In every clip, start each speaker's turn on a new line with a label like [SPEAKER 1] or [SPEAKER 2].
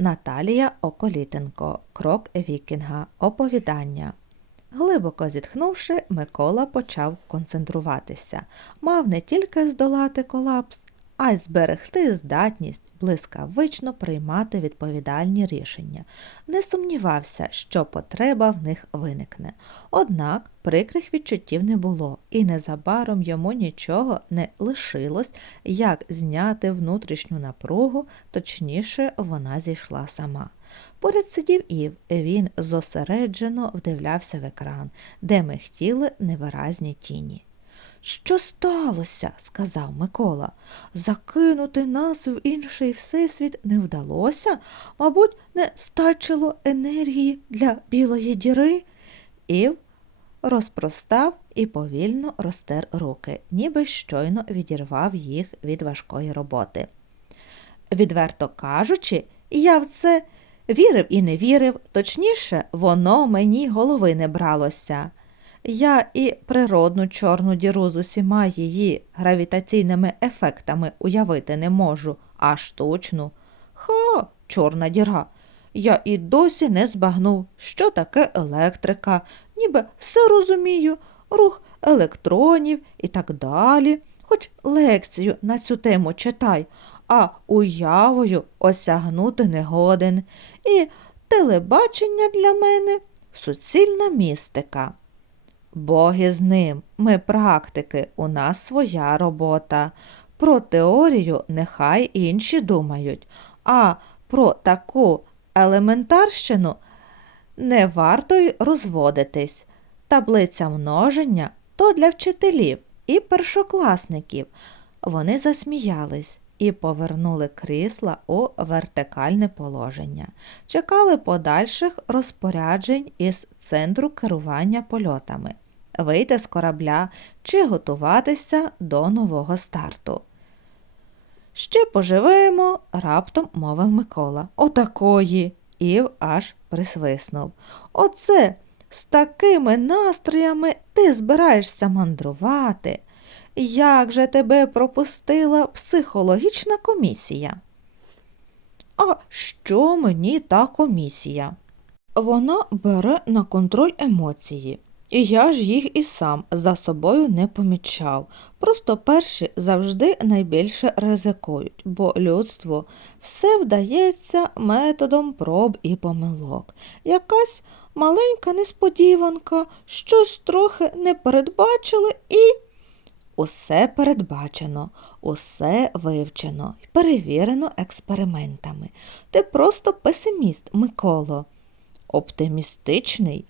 [SPEAKER 1] Наталія Околітенко. Крок Вікінга. Оповідання. Глибоко зітхнувши, Микола почав концентруватися. Мав не тільки здолати колапс, а й зберегти здатність блискавично приймати відповідальні рішення. Не сумнівався, що потреба в них виникне. Однак прикрих відчуттів не було, і незабаром йому нічого не лишилось, як зняти внутрішню напругу, точніше, вона зійшла сама. Поряд сидів Ів, він зосереджено вдивлявся в екран, де михтіли невиразні тіні. Що сталося? сказав Микола. Закинути нас в інший всесвіт не вдалося, мабуть, не стачило енергії для білої діри. Ів розпростав і повільно розтер руки, ніби щойно відірвав їх від важкої роботи. Відверто кажучи, я в це вірив і не вірив, точніше, воно мені голови не бралося. Я і природну чорну діру з усіма її гравітаційними ефектами уявити не можу, а штучну. Ха, чорна діра. Я і досі не збагнув, що таке електрика, ніби все розумію, рух електронів і так далі. Хоч лекцію на цю тему читай, а уявою осягнути не годен. І телебачення для мене суцільна містика. Боги з ним, ми практики, у нас своя робота. Про теорію нехай інші думають, а про таку елементарщину не варто й розводитись. Таблиця множення то для вчителів і першокласників. Вони засміялись і повернули крісла у вертикальне положення, чекали подальших розпоряджень із центру керування польотами, вийти з корабля чи готуватися до нового старту. Ще поживемо, раптом мовив Микола. Отакої. Ів аж присвиснув. Оце з такими настроями ти збираєшся мандрувати. Як же тебе пропустила психологічна комісія? А що мені та комісія? Вона бере на контроль емоції, і я ж їх і сам за собою не помічав. Просто перші завжди найбільше ризикують, бо людству все вдається методом проб і помилок. Якась маленька несподіванка, щось трохи не передбачили і. Усе передбачено, усе вивчено перевірено експериментами. Ти просто песиміст, Миколо. Оптимістичний.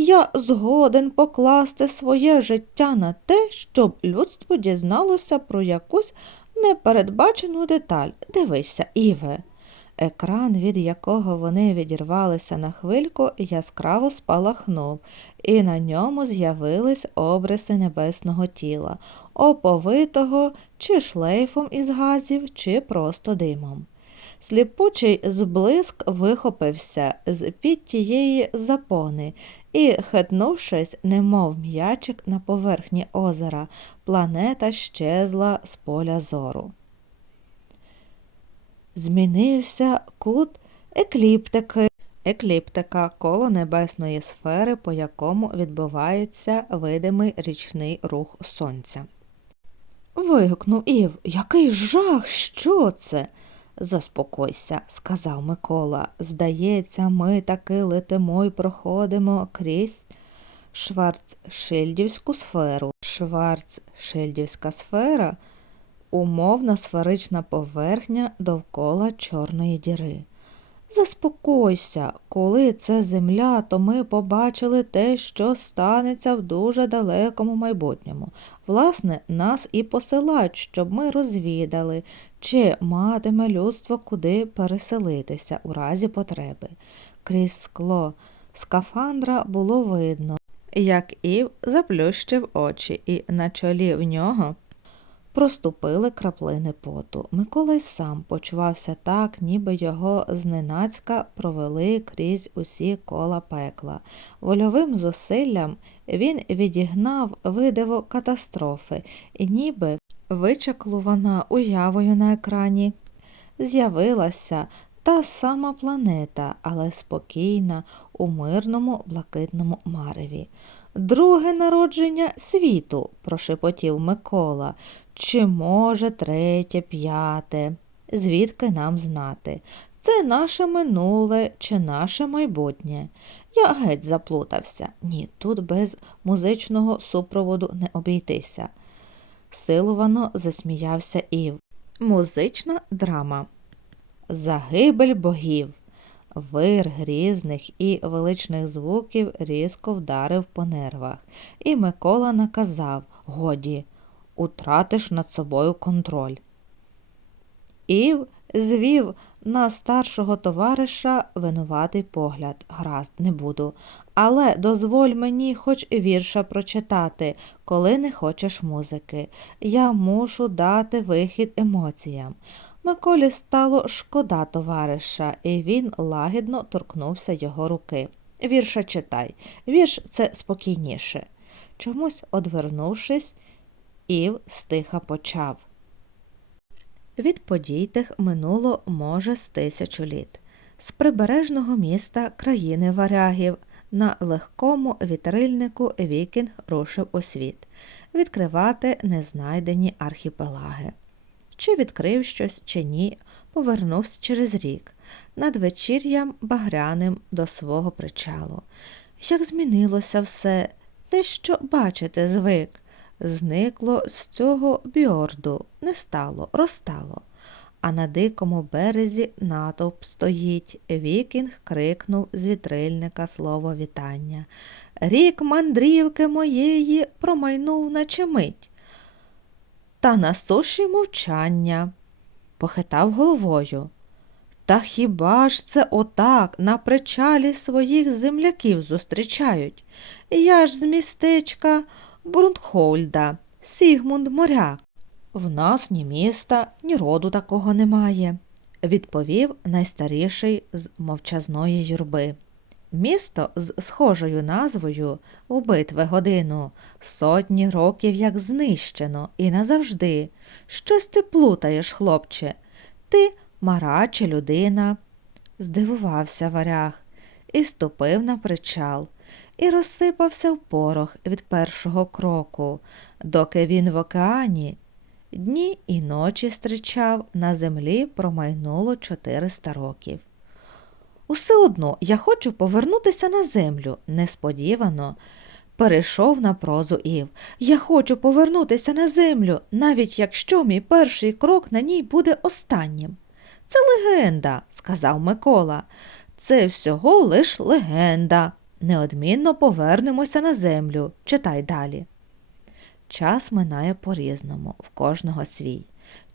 [SPEAKER 1] Я згоден покласти своє життя на те, щоб людство дізналося про якусь непередбачену деталь. Дивися, Іве. Екран, від якого вони відірвалися на хвильку, яскраво спалахнув, і на ньому з'явились обриси небесного тіла, оповитого чи шлейфом із газів, чи просто димом. Сліпучий зблиск вихопився з під тієї запони і, хитнувшись, немов м'ячик на поверхні озера, планета щезла з поля зору змінився кут екліптики. Екліптика коло небесної сфери, по якому відбувається видимий річний рух сонця. Вигукнув Ів, який жах, що це? Заспокойся, сказав Микола. Здається, ми таки летимо й проходимо крізь Шварцшильдівську сферу. Шварцшильдівська сфера умовна сферична поверхня довкола Чорної діри. Заспокойся, коли це земля, то ми побачили те, що станеться в дуже далекому майбутньому. Власне, нас і посилають, щоб ми розвідали, чи матиме людство куди переселитися у разі потреби. Крізь скло скафандра було видно, як Ів заплющив очі, і на чолі в нього проступили краплини поту. Микола й сам почувався так, ніби його зненацька провели крізь усі кола пекла. Вольовим зусиллям він відігнав видиво катастрофи і ніби вичаклувана уявою на екрані. З'явилася та сама планета, але спокійна у мирному блакитному мареві. Друге народження світу, прошепотів Микола. Чи може третє, п'яте? Звідки нам знати? Це наше минуле чи наше майбутнє? Я геть заплутався. Ні, тут без музичного супроводу не обійтися. Силувано засміявся Ів. Музична драма. Загибель богів. Вир грізних і величних звуків різко вдарив по нервах, і Микола наказав Годі, утратиш над собою контроль. Ів звів на старшого товариша винуватий погляд. Гаразд, не буду. Але дозволь мені хоч вірша прочитати, коли не хочеш музики. Я мушу дати вихід емоціям. Миколі стало шкода товариша, і він лагідно торкнувся його руки. Вірша читай, вірш це спокійніше. Чомусь одвернувшись, Ів стиха почав. Від подій тих минуло, може, з тисячу літ. З прибережного міста країни варягів на легкому вітрильнику вікінг рушив у світ відкривати незнайдені архіпелаги. Чи відкрив щось, чи ні, повернувся через рік, над вечір'ям багряним до свого причалу. Як змінилося все, те, що бачите, звик, зникло з цього бьорду, не стало, розтало. А на дикому березі натовп стоїть. Вікінг крикнув з вітрильника слово вітання. Рік мандрівки моєї промайнув наче мить. Та на суші мовчання, похитав головою. Та хіба ж це отак на причалі своїх земляків зустрічають? Я ж з містечка Брунхольда, Сігмунд Моряк. В нас ні міста, ні роду такого немає, відповів найстаріший з мовчазної юрби. Місто з схожою назвою у битви годину, сотні років як знищено і назавжди. Щось ти плутаєш, хлопче. Ти мара чи людина. Здивувався варяг і ступив на причал, і розсипався в порох від першого кроку, доки він в океані. Дні і ночі стрічав, на землі промайнуло 400 років. Усе одно я хочу повернутися на землю, несподівано. Перейшов на прозу Ів. Я хочу повернутися на землю, навіть якщо мій перший крок на ній буде останнім. Це легенда, сказав Микола. Це всього лиш легенда. Неодмінно повернемося на землю. Читай далі. Час минає по-різному, в кожного свій.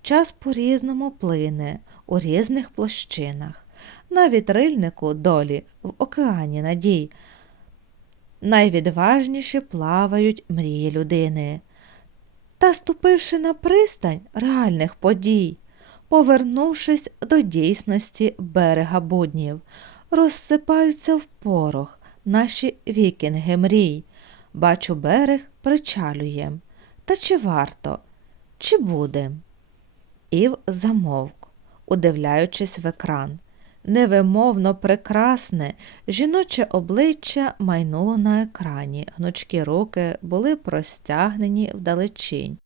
[SPEAKER 1] Час по-різному плине у різних площинах на вітрильнику долі в океані надій. Найвідважніші плавають мрії людини. Та, ступивши на пристань реальних подій, повернувшись до дійсності берега буднів, розсипаються в порох наші вікінги мрій. Бачу, берег причалює. Та чи варто, чи буде? Ів замовк, удивляючись в екран. Невимовно прекрасне, жіноче обличчя майнуло на екрані, гнучкі руки були простягнені вдалечінь.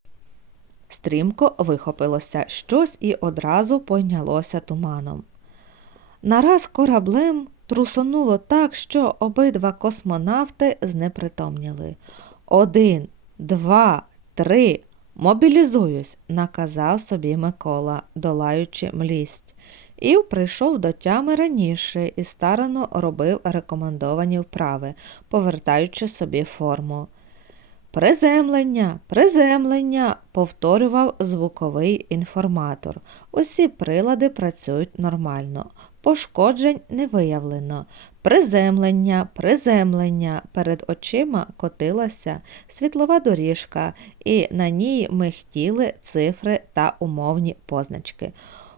[SPEAKER 1] Стрімко вихопилося щось і одразу пойнялося туманом. Нараз кораблем трусонуло так, що обидва космонавти знепритомніли. Один, два, три. Мобілізуюсь, наказав собі Микола, долаючи млість. Ів прийшов до тями раніше і старано робив рекомендовані вправи, повертаючи собі форму. Приземлення, приземлення, повторював звуковий інформатор. Усі прилади працюють нормально. Пошкоджень не виявлено. Приземлення, приземлення. Перед очима котилася світлова доріжка, і на ній михтіли цифри та умовні позначки.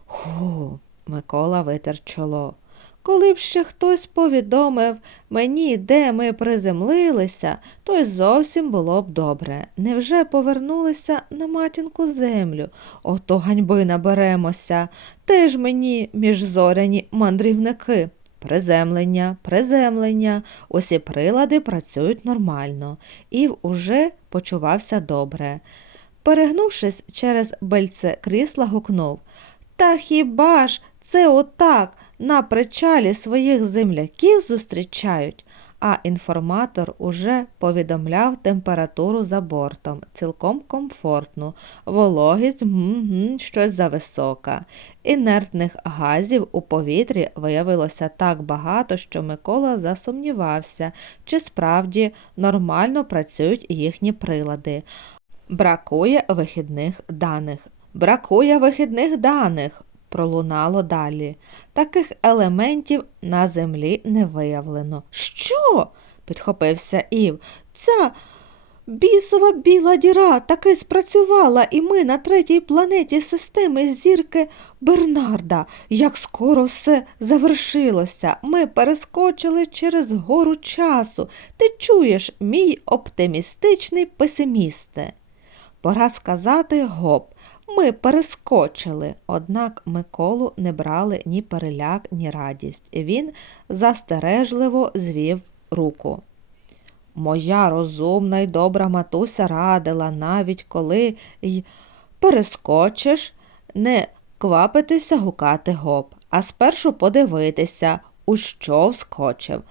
[SPEAKER 1] Ху, Микола витер чоло. Коли б ще хтось повідомив мені, де ми приземлилися, то й зовсім було б добре. Невже повернулися на матінку землю? Ото ганьби наберемося. Теж мені міжзоряні мандрівники. Приземлення, приземлення, усі прилади працюють нормально. Ів уже почувався добре. Перегнувшись через бельце крісла, гукнув Та хіба ж це отак на причалі своїх земляків зустрічають? А інформатор уже повідомляв температуру за бортом, цілком комфортну, вологість м-м, щось зависока. Інертних газів у повітрі виявилося так багато, що Микола засумнівався, чи справді нормально працюють їхні прилади. Бракує вихідних даних. Бракує вихідних даних, пролунало далі. Таких елементів на землі не виявлено. Що? підхопився Ів. Ця бісова біла діра таки спрацювала, і ми на третій планеті системи зірки Бернарда. Як скоро все завершилося, ми перескочили через гору часу. Ти чуєш, мій оптимістичний песимісте. Пора сказати гоп. Ми перескочили, однак Миколу не брали ні переляк, ні радість. Він застережливо звів руку. Моя розумна й добра матуся радила, навіть коли й перескочиш, не квапитися гукати гоп, а спершу подивитися, у що вскочив.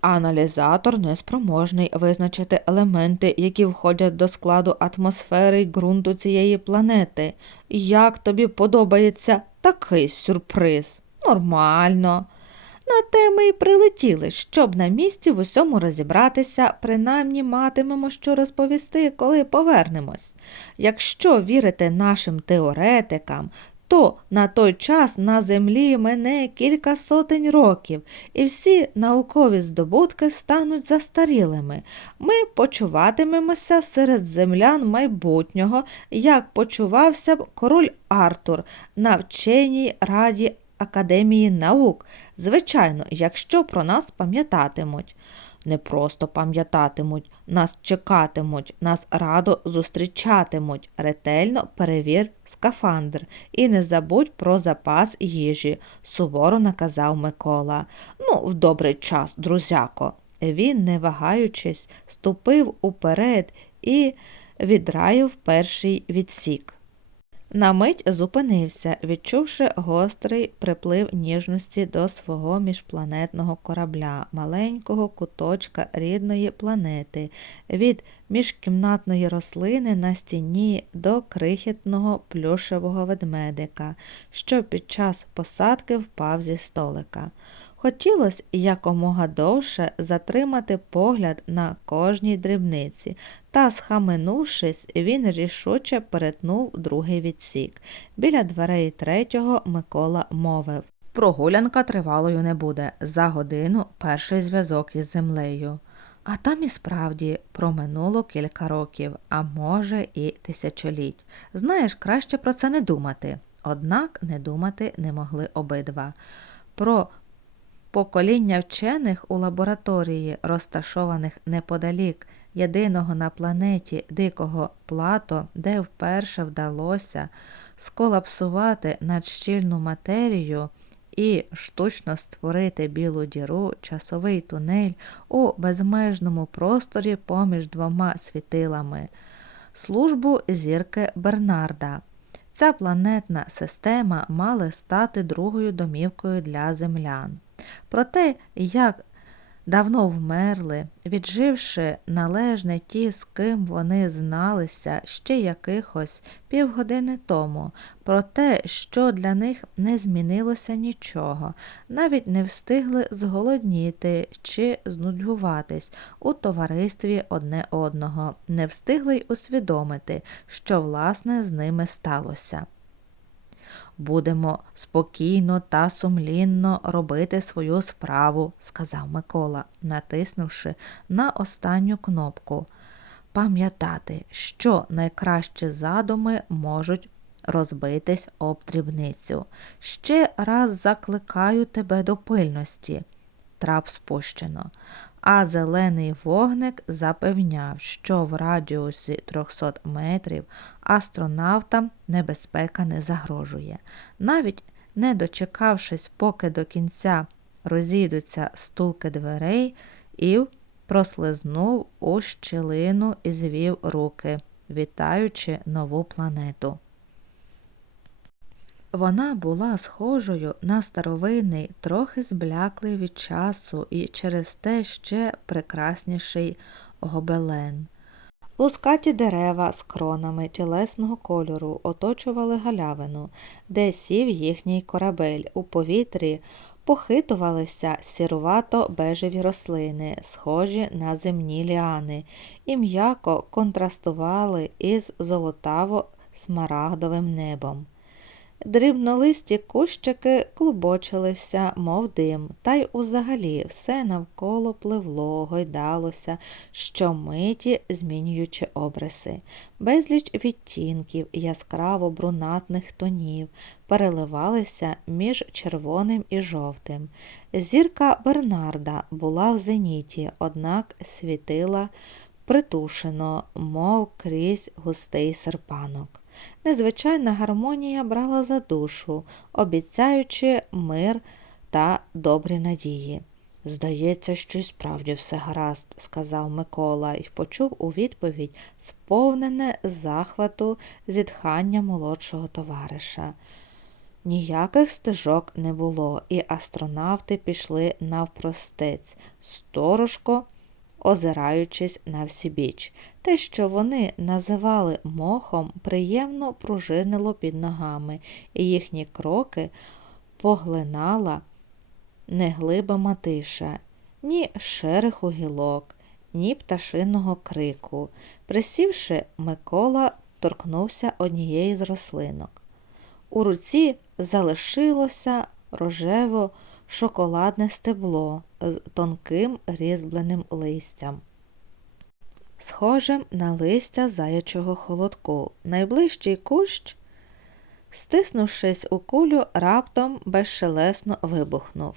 [SPEAKER 1] Аналізатор неспроможний визначити елементи, які входять до складу атмосфери й ґрунту цієї планети. Як тобі подобається такий сюрприз? Нормально. На те ми й прилетіли, щоб на місці в усьому розібратися, принаймні матимемо що розповісти, коли повернемось. Якщо вірити нашим теоретикам, то на той час на землі мене кілька сотень років, і всі наукові здобутки стануть застарілими. Ми почуватимемося серед землян майбутнього, як почувався б король Артур на вченій раді Академії наук, звичайно, якщо про нас пам'ятатимуть. Не просто пам'ятатимуть, нас чекатимуть, нас радо зустрічатимуть. Ретельно перевір скафандр і не забудь про запас їжі, суворо наказав Микола. Ну, в добрий час, друзяко. Він, не вагаючись, ступив уперед і відраїв перший відсік. На мить зупинився, відчувши гострий приплив ніжності до свого міжпланетного корабля, маленького куточка рідної планети, від міжкімнатної рослини на стіні до крихітного плюшевого ведмедика, що під час посадки впав зі столика. Хотілося якомога довше затримати погляд на кожній дрібниці, та, схаменувшись, він рішуче перетнув другий відсік. Біля дверей третього Микола мовив Прогулянка тривалою не буде. За годину перший зв'язок із землею. А там і справді проминуло кілька років, а може, і тисячоліть. Знаєш, краще про це не думати. Однак не думати не могли обидва. Про покоління вчених у лабораторії, розташованих неподалік єдиного на планеті дикого плато, де вперше вдалося сколапсувати надщільну матерію і штучно створити білу діру, часовий тунель у безмежному просторі поміж двома світилами, службу зірки Бернарда. Ця планетна система мала стати другою домівкою для землян. Про те, як давно вмерли, відживши належне ті, з ким вони зналися ще якихось півгодини тому, про те, що для них не змінилося нічого, навіть не встигли зголодніти чи знудьгуватись у товаристві одне одного, не встигли й усвідомити, що власне з ними сталося. Будемо спокійно та сумлінно робити свою справу, сказав Микола, натиснувши на останню кнопку. Пам'ятати, що найкращі задуми можуть розбитись об дрібницю. Ще раз закликаю тебе до пильності. Трап спущено. А зелений вогник запевняв, що в радіусі 300 метрів астронавтам небезпека не загрожує. Навіть не дочекавшись, поки до кінця розійдуться стулки дверей, Ів прослизнув у щілину і звів руки, вітаючи нову планету. Вона була схожою на старовинний, трохи збляклий від часу і через те ще прекрасніший гобелен. Лускаті дерева з кронами тілесного кольору оточували галявину, де сів їхній корабель. У повітрі похитувалися сірувато бежеві рослини, схожі на земні ліани, і м'яко контрастували із золотаво-смарагдовим небом. Дрібнолисті кущики клубочилися, мов дим, та й узагалі все навколо пливло, гойдалося, щомиті змінюючи обриси, безліч відтінків яскраво брунатних тонів переливалися між червоним і жовтим. Зірка Бернарда була в зеніті, однак світила притушено, мов крізь густий серпанок. Незвичайна гармонія брала за душу, обіцяючи мир та добрі надії. Здається, що й справді все гаразд, сказав Микола і почув у відповідь сповнене захвату зітхання молодшого товариша. Ніяких стежок не було, і астронавти пішли навпростець, сторожко озираючись на всібіч. Те, що вони називали мохом, приємно пружинило під ногами, і їхні кроки поглинала неглиба тиша, ні шереху гілок, ні пташиного крику. Присівши, Микола торкнувся однієї з рослинок. У руці залишилося рожево шоколадне стебло з тонким різьбленим листям, схожим на листя заячого холодку. Найближчий кущ, стиснувшись у кулю, раптом безшелесно вибухнув,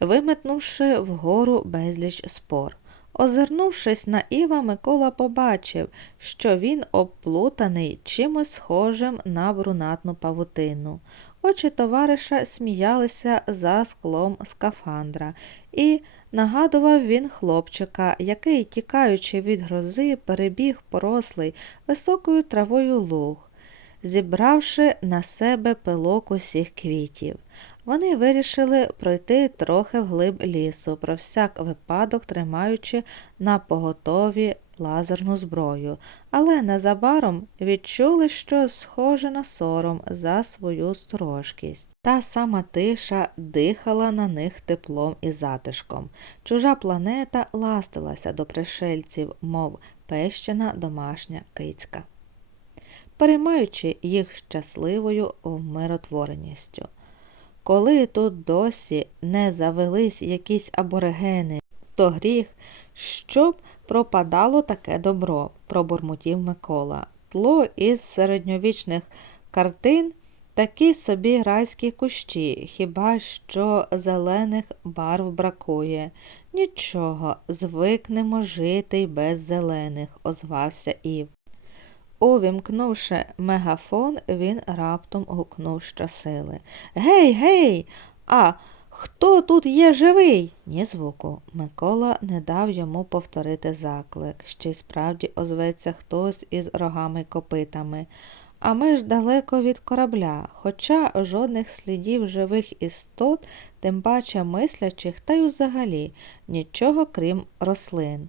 [SPEAKER 1] виметнувши вгору безліч спор. Озирнувшись на Іва, Микола побачив, що він обплутаний чимось схожим на брунатну павутину. Очі товариша сміялися за склом скафандра, і нагадував він хлопчика, який, тікаючи від грози, перебіг порослий високою травою луг, зібравши на себе пилок усіх квітів. Вони вирішили пройти трохи вглиб лісу, про всяк випадок тримаючи на поготові лазерну зброю, але незабаром відчули, що схоже на сором за свою строжкість. Та сама тиша дихала на них теплом і затишком. Чужа планета ластилася до пришельців, мов пещена домашня кицька, переймаючи їх щасливою вмиротвореністю. Коли тут досі не завелись якісь аборигени, то гріх, щоб пропадало таке добро, пробурмотів Микола. Тло із середньовічних картин такі собі райські кущі, хіба що зелених барв бракує. Нічого, звикнемо жити й без зелених, озвався Ів. Увімкнувши мегафон, він раптом гукнув щосили. Гей, гей! А хто тут є живий? Ні звуку. Микола не дав йому повторити заклик, ще й справді озветься хтось із рогами й копитами. А ми ж далеко від корабля, хоча жодних слідів живих істот, тим паче мислячих, та й взагалі нічого крім рослин.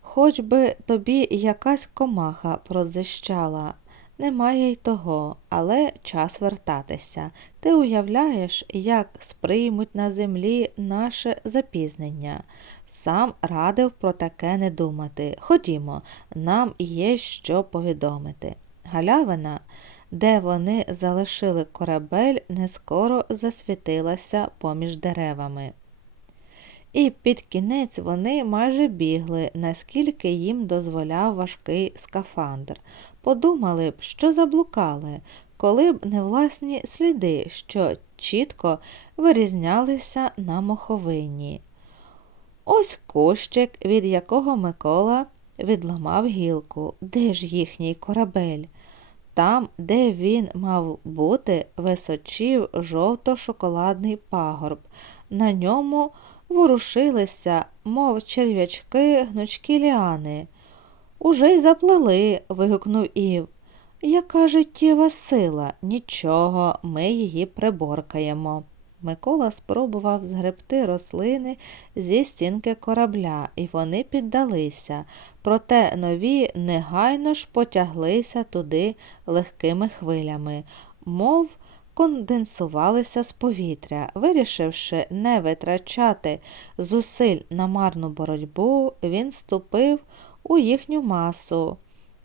[SPEAKER 1] Хоч би тобі якась комаха прозищала, немає й того, але час вертатися. Ти уявляєш, як сприймуть на землі наше запізнення. Сам радив про таке не думати. Ходімо, нам є що повідомити. Галявина, де вони залишили корабель, не скоро засвітилася поміж деревами. І під кінець вони майже бігли, наскільки їм дозволяв важкий скафандр. Подумали б, що заблукали, коли б не власні сліди, що чітко вирізнялися на моховині. Ось кущик, від якого Микола відламав гілку. Де ж їхній корабель? Там, де він мав бути, височів жовто-шоколадний пагорб. На ньому ворушилися, мов черв'ячки, гнучкі ліани. Уже й заплели, вигукнув Ів. Яка життєва сила? Нічого, ми її приборкаємо. Микола спробував згребти рослини зі стінки корабля, і вони піддалися, проте нові негайно ж потяглися туди легкими хвилями, мов конденсувалися з повітря. Вирішивши не витрачати зусиль на марну боротьбу, він ступив у їхню масу,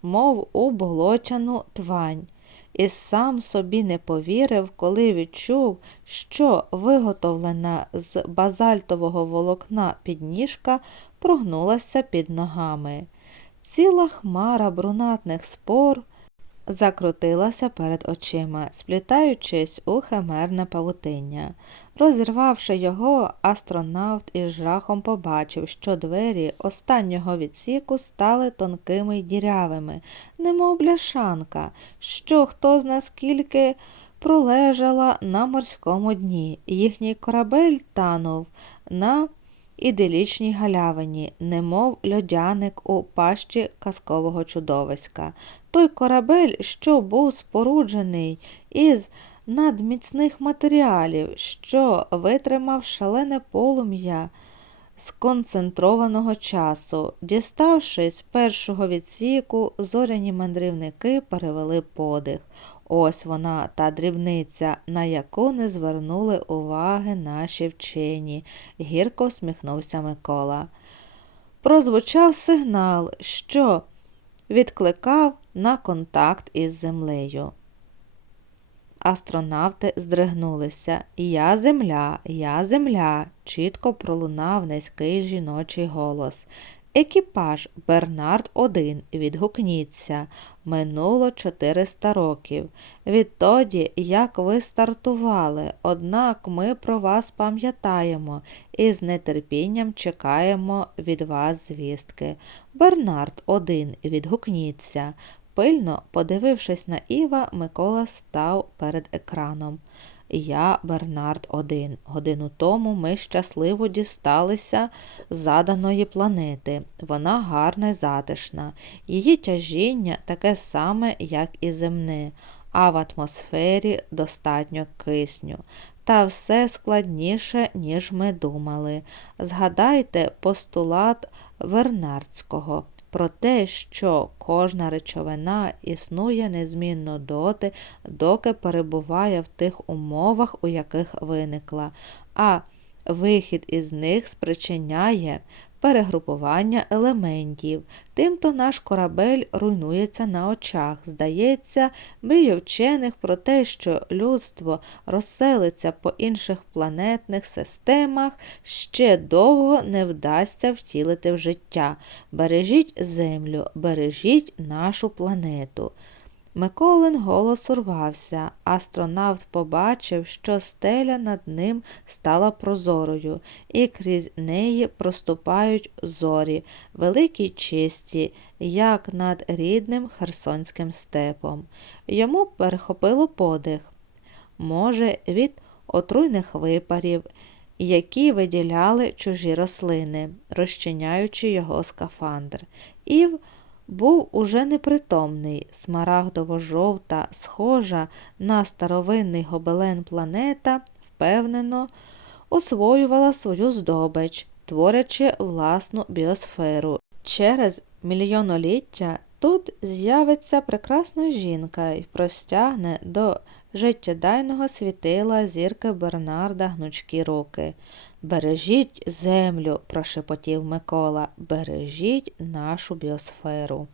[SPEAKER 1] мов у болочану твань і сам собі не повірив, коли відчув, що виготовлена з базальтового волокна підніжка прогнулася під ногами. Ціла хмара брунатних спор закрутилася перед очима, сплітаючись у химерне павутиння. Розірвавши його, астронавт із жахом побачив, що двері останнього відсіку стали тонкими й дірявими, немов бляшанка, що хто зна скільки пролежала на морському дні. Їхній корабель танув на іделічній галявині, немов льодяник у пащі казкового чудовиська. Той корабель, що був споруджений із надміцних матеріалів, що витримав шалене полум'я сконцентрованого часу. Діставшись першого відсіку, зоряні мандрівники перевели подих. Ось вона, та дрібниця, на яку не звернули уваги наші вчені, гірко всміхнувся Микола. Прозвучав сигнал, що відкликав на контакт із землею. Астронавти здригнулися. Я земля, я земля, чітко пролунав низький жіночий голос. Екіпаж Бернард 1 відгукніться. Минуло 400 років. Відтоді, як ви стартували, однак ми про вас пам'ятаємо і з нетерпінням чекаємо від вас звістки. Бернард 1 відгукніться. Пильно подивившись на Іва, Микола став перед екраном. Я, Бернард один. Годину тому ми щасливо дісталися заданої планети. Вона гарна й затишна. Її тяжіння таке саме, як і земне, а в атмосфері достатньо кисню. Та все складніше, ніж ми думали. Згадайте постулат Вернардського про те, що кожна речовина існує незмінно доти, доки перебуває в тих умовах, у яких виникла, а вихід із них спричиняє перегрупування елементів. Тимто наш корабель руйнується на очах. Здається, мрія вчених про те, що людство розселиться по інших планетних системах, ще довго не вдасться втілити в життя. Бережіть землю, бережіть нашу планету. Миколин голос урвався. Астронавт побачив, що стеля над ним стала прозорою, і крізь неї проступають зорі, великі чисті, як над рідним херсонським степом. Йому перехопило подих. Може, від отруйних випарів, які виділяли чужі рослини, розчиняючи його скафандр. Ів був уже непритомний, смарагдово-жовта, схожа на старовинний гобелен планета, впевнено, освоювала свою здобич, творячи власну біосферу. Через мільйоноліття тут з'явиться прекрасна жінка і простягне до життєдайного світила зірки Бернарда гнучкі руки. Бережіть землю, прошепотів Микола, бережіть нашу біосферу.